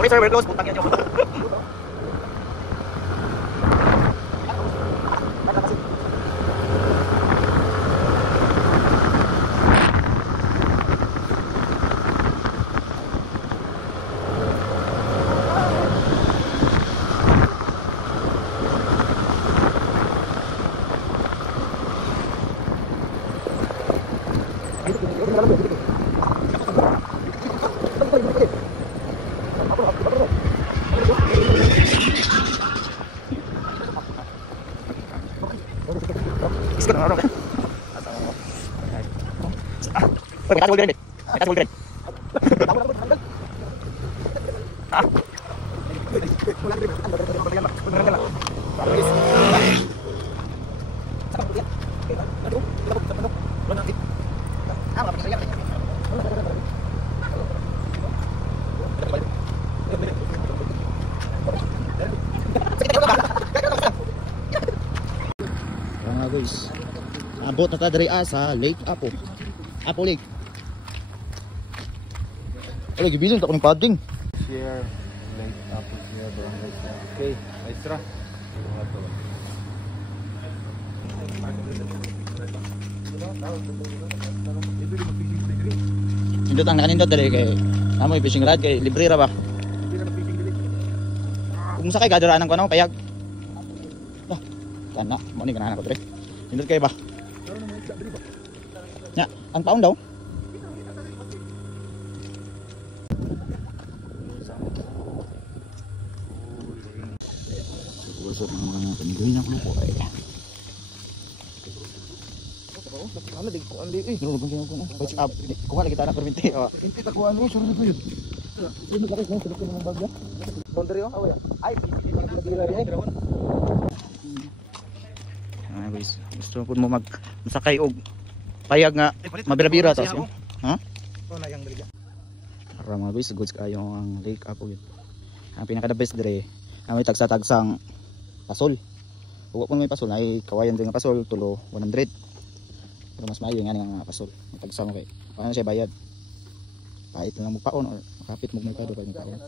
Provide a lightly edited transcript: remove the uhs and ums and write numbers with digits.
Sorry sir, we're close. Putang yan yung guys, abot na ta diri sa Lake Apo. Apo Lake. Ay, gibisan ta ko ng padding. Share Lake Apo share barangay. Okay, extra. Indot ang nakanindot dali kay amoy fishing rod kay libre ra ba? Kung sakay gadaraan ko ano payag. Ah, kana mo ni ganahan ko dire. Indot kay ba? Nya, ang taon daw. Usap ng mga panggoy na ko ay. Ano di ko andi eh. Ano bang ko? What's up? Kuha lagi ta na permite. Oh. Hindi ta ko ano, sure ko yun. Ini ka rin sa ng bagya. Boundary oh. Ay, guys, gusto ko mo magsakay og payag nga mabira-bira ta siya. Ha? Oh, na yang dali. Para mga guys, goods kayo ang Lake Apo yun. Ang pinaka the best dire, ang may tagsa-tagsang pasol. Huwag po may pasol ay kawayan din ng pasol tulo 100. Pero mas maayo nga nga pasol. Tagsa mo kay. Paano siya bayad? Pahit lang mo paon or kapit mo may kado pa yung paon.